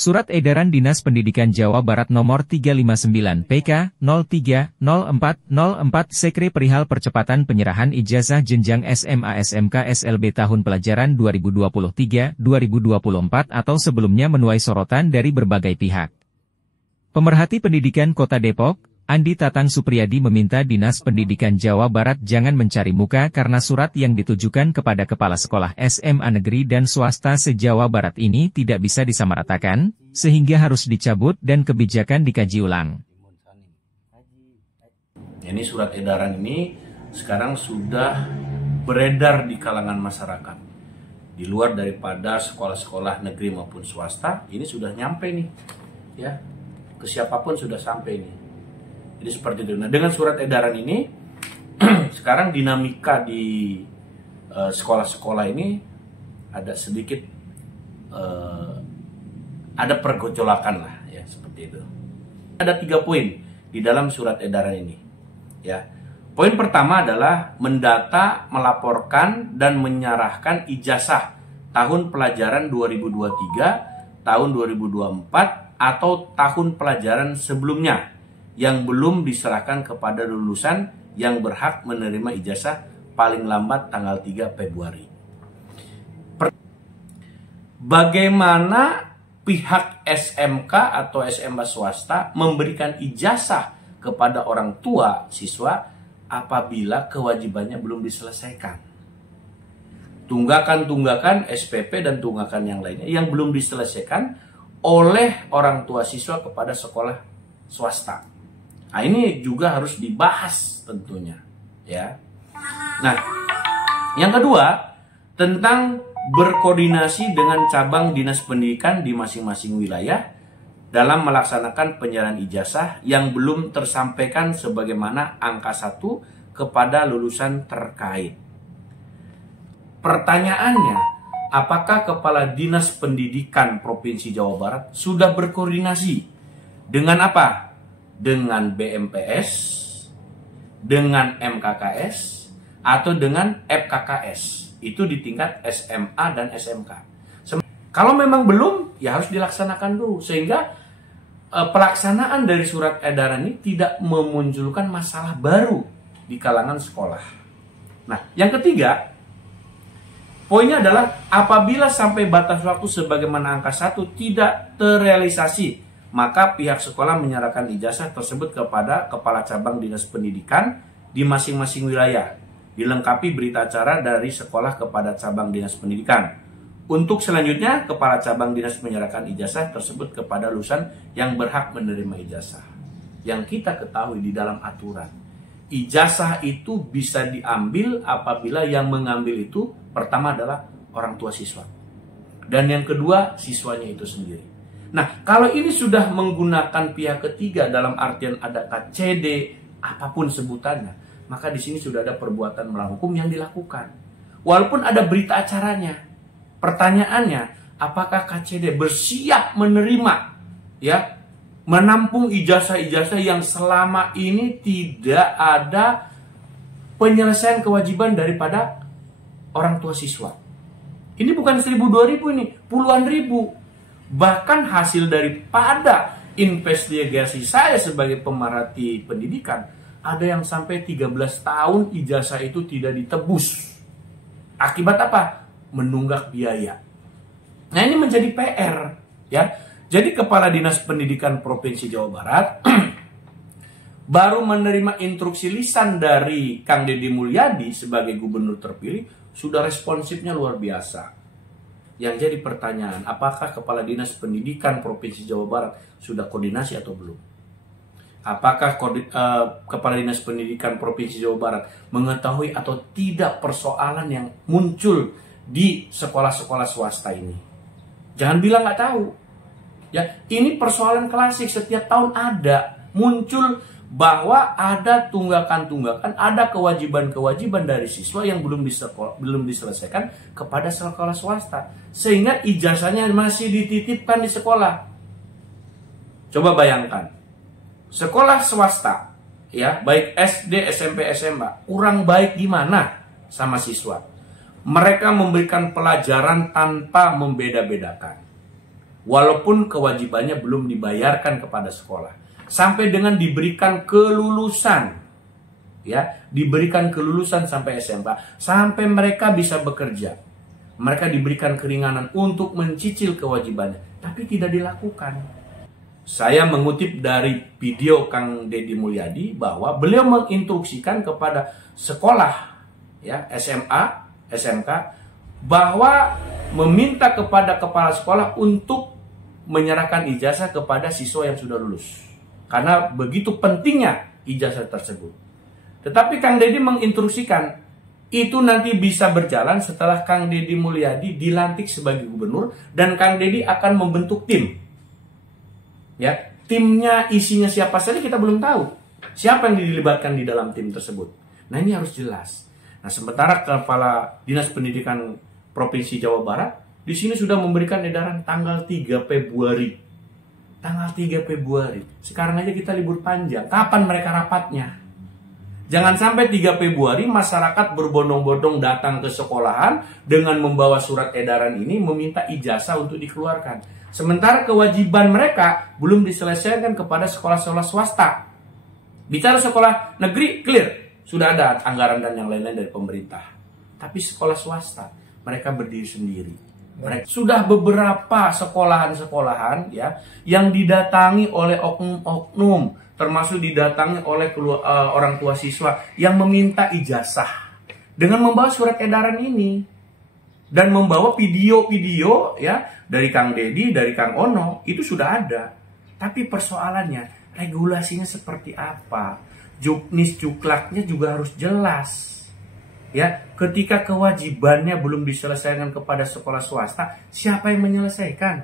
Surat Edaran Dinas Pendidikan Jawa Barat Nomor 359 PK 030404 Sekre perihal percepatan penyerahan ijazah jenjang SMA SMK SLB tahun pelajaran 2023-2024 atau sebelumnya menuai sorotan dari berbagai pihak. Pemerhati Pendidikan Kota Depok, Andi Tatang Supriyadi meminta Dinas Pendidikan Jawa Barat jangan mencari muka karena surat yang ditujukan kepada kepala sekolah SMA negeri dan swasta se-Jawa Barat ini tidak bisa disamaratakan, sehingga harus dicabut dan kebijakan dikaji ulang. Ini surat edaran ini sekarang sudah beredar di kalangan masyarakat. Di luar daripada sekolah-sekolah negeri maupun swasta, ini sudah nyampe nih. Ya, ke siapapun sudah sampai nih. Jadi seperti itu. Nah, dengan surat edaran ini, sekarang dinamika di sekolah-sekolah ini ada sedikit ada pergejolakan lah, ya seperti itu. Ada 3 poin di dalam surat edaran ini. Ya, poin pertama adalah mendata, melaporkan dan menyerahkan ijazah tahun pelajaran 2023, tahun 2024 atau tahun pelajaran sebelumnya yang belum diserahkan kepada lulusan yang berhak menerima ijazah paling lambat tanggal 3 Februari. Bagaimana pihak SMK atau SMA swasta memberikan ijazah kepada orang tua siswa apabila kewajibannya belum diselesaikan? Tunggakan-tunggakan SPP dan tunggakan yang lainnya yang belum diselesaikan oleh orang tua siswa kepada sekolah swasta. Nah, ini juga harus dibahas tentunya, ya. Nah, yang kedua tentang berkoordinasi dengan cabang dinas pendidikan di masing-masing wilayah dalam melaksanakan penyerahan ijazah yang belum tersampaikan sebagaimana angka 1 kepada lulusan terkait. Pertanyaannya, apakah Kepala Dinas Pendidikan Provinsi Jawa Barat sudah berkoordinasi dengan apa? Dengan BMPS, dengan MKKS, atau dengan FKKS. Itu di tingkat SMA dan SMK. Kalau memang belum, ya harus dilaksanakan dulu. Sehingga pelaksanaan dari surat edaran ini tidak memunculkan masalah baru di kalangan sekolah. Nah, yang ketiga, poinnya adalah apabila sampai batas waktu sebagaimana angka 1 tidak terrealisasi, maka pihak sekolah menyerahkan ijazah tersebut kepada Kepala Cabang Dinas Pendidikan di masing-masing wilayah. Dilengkapi berita acara dari sekolah kepada Cabang Dinas Pendidikan. Untuk selanjutnya, Kepala Cabang Dinas menyerahkan ijazah tersebut kepada lulusan yang berhak menerima ijazah. Yang kita ketahui di dalam aturan, ijazah itu bisa diambil apabila yang mengambil itu pertama adalah orang tua siswa. Dan yang kedua, siswanya itu sendiri. Nah, kalau ini sudah menggunakan pihak ketiga dalam artian ada KCD, apapun sebutannya, maka di sini sudah ada perbuatan melawan hukum yang dilakukan. Walaupun ada berita acaranya, pertanyaannya, apakah KCD bersiap menerima, ya, menampung ijazah-ijazah yang selama ini tidak ada penyelesaian kewajiban daripada orang tua siswa? Ini bukan 1.000-2.000 ini, puluhan ribu. Bahkan hasil daripada investigasi saya sebagai pemerhati pendidikan, ada yang sampai 13 tahun ijazah itu tidak ditebus. Akibat apa? Menunggak biaya. Nah, ini menjadi PR, ya. Jadi Kepala Dinas Pendidikan Provinsi Jawa Barat baru menerima instruksi lisan dari Kang Deddy Mulyadi sebagai gubernur terpilih, sudah responsifnya luar biasa. Yang jadi pertanyaan, apakah Kepala Dinas Pendidikan Provinsi Jawa Barat sudah koordinasi atau belum? Apakah Kepala Dinas Pendidikan Provinsi Jawa Barat mengetahui atau tidak persoalan yang muncul di sekolah-sekolah swasta ini? Jangan bilang nggak tahu. Ya, ini persoalan klasik, setiap tahun ada, muncul bahwa ada tunggakan-tunggakan, ada kewajiban-kewajiban dari siswa yang belum diselesaikan kepada sekolah swasta, sehingga ijazahnya masih dititipkan di sekolah. Coba bayangkan, sekolah swasta, ya, baik SD, SMP, SMA, kurang baik gimana sama siswa? Mereka memberikan pelajaran tanpa membeda-bedakan. walaupun kewajibannya belum dibayarkan kepada sekolah, sampai dengan diberikan kelulusan, ya, diberikan kelulusan sampai SMK, sampai mereka bisa bekerja, mereka diberikan keringanan untuk mencicil kewajibannya, tapi tidak dilakukan. Saya mengutip dari video Kang Deddy Mulyadi bahwa beliau menginstruksikan kepada sekolah, ya, SMA, SMK, bahwa meminta kepada kepala sekolah untuk menyerahkan ijazah kepada siswa yang sudah lulus. Karena begitu pentingnya ijazah tersebut. Tetapi Kang Deddy menginstruksikan itu nanti bisa berjalan setelah Kang Deddy Mulyadi dilantik sebagai gubernur dan Kang Deddy akan membentuk tim. Ya, timnya isinya siapa saja kita belum tahu. Siapa yang dilibatkan di dalam tim tersebut. Nah, ini harus jelas. Nah, sementara Kepala Dinas Pendidikan Provinsi Jawa Barat di sini sudah memberikan edaran tanggal 3 Februari. Tanggal 3 Februari. Sekarang aja kita libur panjang. Kapan mereka rapatnya? Jangan sampai 3 Februari masyarakat berbondong-bondong datang ke sekolahan dengan membawa surat edaran ini meminta ijazah untuk dikeluarkan. Sementara kewajiban mereka belum diselesaikan kepada sekolah-sekolah swasta. Bicara sekolah negeri, clear. Sudah ada anggaran dan yang lain-lain dari pemerintah. Tapi sekolah swasta, mereka berdiri sendiri. Mereka sudah beberapa sekolahan-sekolahan, ya, yang didatangi oleh oknum-oknum, termasuk didatangi oleh orang tua siswa yang meminta ijazah dengan membawa surat edaran ini dan membawa video-video, ya, dari Kang Deddy, dari Kang Ono, itu sudah ada. Tapi persoalannya regulasinya seperti apa? Juknis juklaknya juga harus jelas. Ya, ketika kewajibannya belum diselesaikan kepada sekolah swasta, siapa yang menyelesaikan?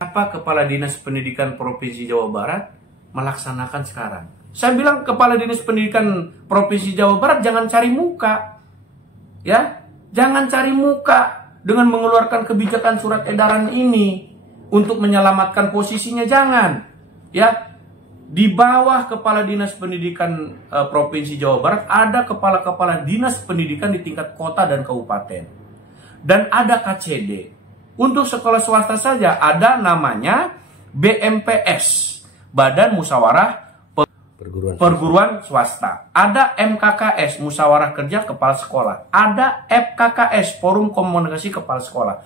Apa Kepala Dinas Pendidikan Provinsi Jawa Barat melaksanakan sekarang? Saya bilang Kepala Dinas Pendidikan Provinsi Jawa Barat jangan cari muka. Ya, jangan cari muka dengan mengeluarkan kebijakan surat edaran ini untuk menyelamatkan posisinya, jangan. Ya, di bawah Kepala Dinas Pendidikan Provinsi Jawa Barat ada kepala-kepala dinas pendidikan di tingkat kota dan kabupaten. Dan ada KCD. Untuk sekolah swasta saja ada namanya BMPS, Badan Musyawarah Perguruan Swasta. Ada MKKS, Musyawarah Kerja Kepala Sekolah. Ada FKKS, Forum Komunikasi Kepala Sekolah.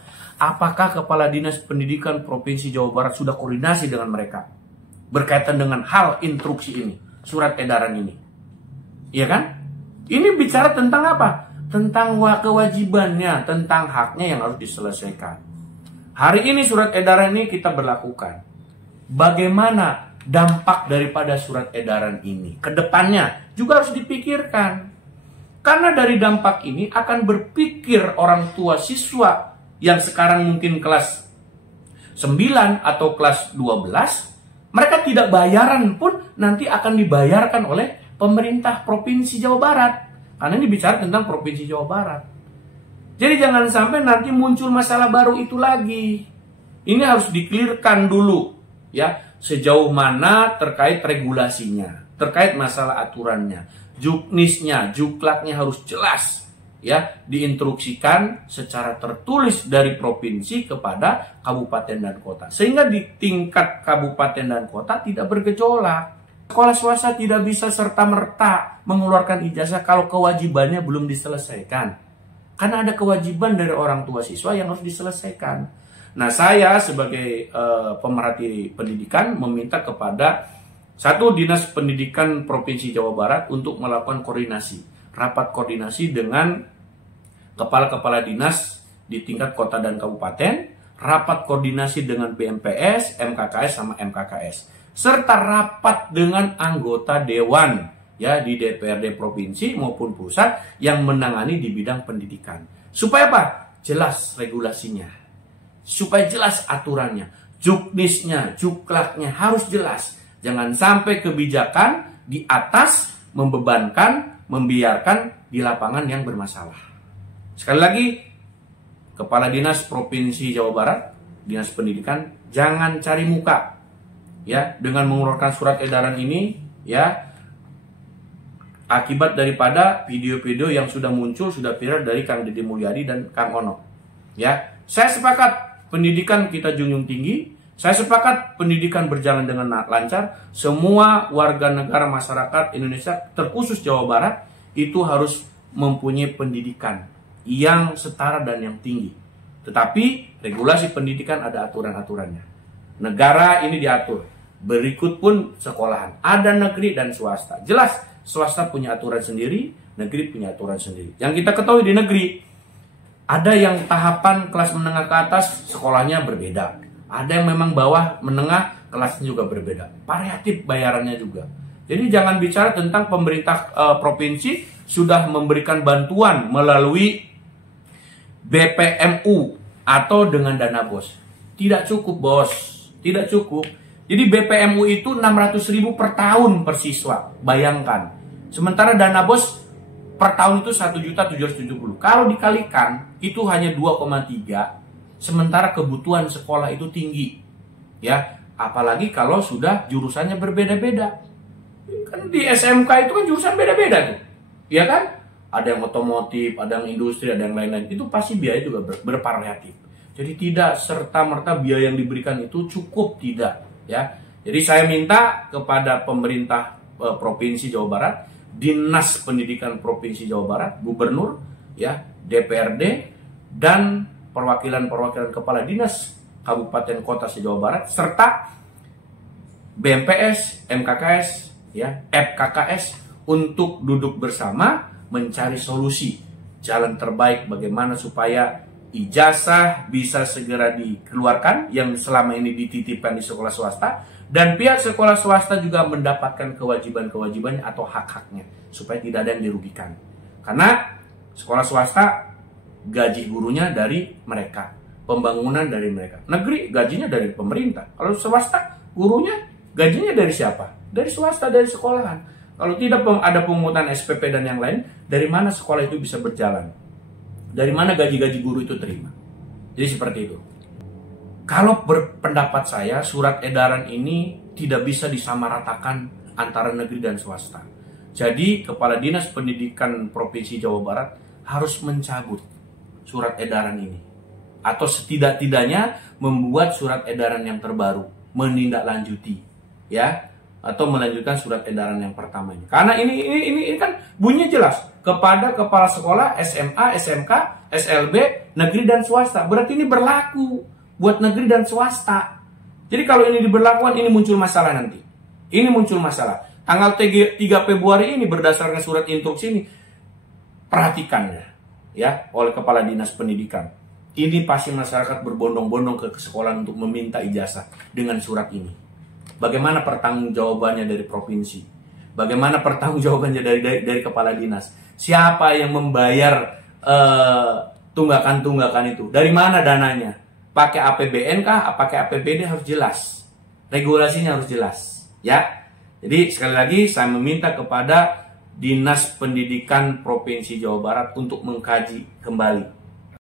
Apakah Kepala Dinas Pendidikan Provinsi Jawa Barat sudah koordinasi dengan mereka berkaitan dengan hal instruksi ini, surat edaran ini? Iya kan? Ini bicara tentang apa? Tentang kewajibannya, tentang haknya yang harus diselesaikan. Hari ini surat edaran ini kita berlakukan. Bagaimana dampak daripada surat edaran ini ke depannya juga harus dipikirkan. Karena dari dampak ini akan berpikir orang tua siswa yang sekarang mungkin kelas 9 atau kelas 12, mereka tidak bayaran pun nanti akan dibayarkan oleh pemerintah Provinsi Jawa Barat. Karena ini bicara tentang Provinsi Jawa Barat. Jadi jangan sampai nanti muncul masalah baru itu lagi. Ini harus di-clearkan dulu, ya. Sejauh mana terkait regulasinya, terkait masalah aturannya, juknisnya, juklaknya harus jelas, ya, diinstruksikan secara tertulis dari provinsi kepada kabupaten dan kota, sehingga di tingkat kabupaten dan kota tidak bergejolak. Sekolah swasta tidak bisa serta-merta mengeluarkan ijazah kalau kewajibannya belum diselesaikan, karena ada kewajiban dari orang tua siswa yang harus diselesaikan. Nah, saya sebagai pemerhati pendidikan meminta kepada satu Dinas Pendidikan Provinsi Jawa Barat untuk melakukan koordinasi, rapat koordinasi dengan kepala-kepala dinas di tingkat kota dan kabupaten, rapat koordinasi dengan BMPS, MKKS sama MKKS, serta rapat dengan anggota dewan, ya, di DPRD provinsi maupun pusat yang menangani di bidang pendidikan. Supaya apa? Jelas regulasinya. Supaya jelas aturannya, juknisnya, juklaknya harus jelas. Jangan sampai kebijakan di atas membebankan, membiarkan di lapangan yang bermasalah. Sekali lagi, Kepala Dinas Provinsi Jawa Barat, Dinas Pendidikan, jangan cari muka, ya, dengan mengeluarkan surat edaran ini, ya, akibat daripada video-video yang sudah muncul, sudah viral dari Kang Deddy Mulyadi dan Kang Ono. Ya, saya sepakat. Pendidikan kita junjung tinggi, Saya sepakat pendidikan berjalan dengan lancar. Semua warga negara masyarakat Indonesia, terkhusus Jawa Barat, itu harus mempunyai pendidikan yang setara dan yang tinggi. Tetapi regulasi pendidikan ada aturan-aturannya. Negara ini diatur. Berikut pun sekolahan. Ada negeri dan swasta. Jelas swasta punya aturan sendiri, negeri punya aturan sendiri. Yang kita ketahui di negeri, ada yang tahapan kelas menengah ke atas sekolahnya berbeda. Ada yang memang bawah menengah kelasnya juga berbeda. Variatif bayarannya juga. Jadi jangan bicara tentang pemerintah provinsi sudah memberikan bantuan melalui BPMU atau dengan dana BOS. Tidak cukup, Bos. Tidak cukup. Jadi BPMU itu 600.000 per tahun per siswa. Bayangkan. Sementara dana BOS per tahun itu 1.770.000. Kalau dikalikan itu hanya 2,3. Sementara kebutuhan sekolah itu tinggi. Ya, apalagi kalau sudah jurusannya berbeda-beda. Kan di SMK itu kan jurusan beda-beda tuh. Ya kan? Ada yang otomotif, ada yang industri, ada yang lain-lain. Itu pasti biaya juga bervariatif. Jadi tidak serta-merta biaya yang diberikan itu cukup, tidak, ya. Jadi saya minta kepada pemerintah Provinsi Jawa Barat, Dinas Pendidikan Provinsi Jawa Barat, Gubernur, ya, DPRD, dan perwakilan-perwakilan kepala dinas kabupaten kota se-Jawa Barat, serta BMPS, MKKS, ya, FKKS, untuk duduk bersama mencari solusi jalan terbaik bagaimana supaya ijazah bisa segera dikeluarkan yang selama ini dititipkan di sekolah swasta, dan pihak sekolah swasta juga mendapatkan kewajiban-kewajibannya atau hak-haknya supaya tidak ada yang dirugikan. Karena sekolah swasta gaji gurunya dari mereka, pembangunan dari mereka. Negeri gajinya dari pemerintah. Kalau swasta gurunya gajinya dari siapa? Dari swasta, dari sekolahan. Kalau tidak ada pemungutan SPP dan yang lain, dari mana sekolah itu bisa berjalan? Dari mana gaji-gaji guru itu terima? Jadi seperti itu. Kalau berpendapat saya, surat edaran ini tidak bisa disamaratakan antara negeri dan swasta. Jadi Kepala Dinas Pendidikan Provinsi Jawa Barat harus mencabut surat edaran ini. Atau setidak-tidaknya membuat surat edaran yang terbaru, menindaklanjuti, ya, atau melanjutkan surat edaran yang pertama ini. Karena ini kan bunyinya jelas kepada kepala sekolah SMA, SMK, SLB, negeri dan swasta. Berarti ini berlaku buat negeri dan swasta. Jadi kalau ini diberlakukan, ini muncul masalah nanti. Ini muncul masalah. Tanggal 3 Februari ini berdasarkan surat instruksi ini, perhatikan ya oleh Kepala Dinas Pendidikan. Ini pasti masyarakat berbondong-bondong ke sekolah untuk meminta ijazah dengan surat ini. Bagaimana pertanggungjawabannya dari provinsi? Bagaimana pertanggungjawabannya dari kepala dinas? Siapa yang membayar tunggakan-tunggakan itu? Dari mana dananya? Pakai APBN kah? Pakai APBD? Harus jelas. Regulasinya harus jelas, ya. Jadi sekali lagi saya meminta kepada Dinas Pendidikan Provinsi Jawa Barat untuk mengkaji kembali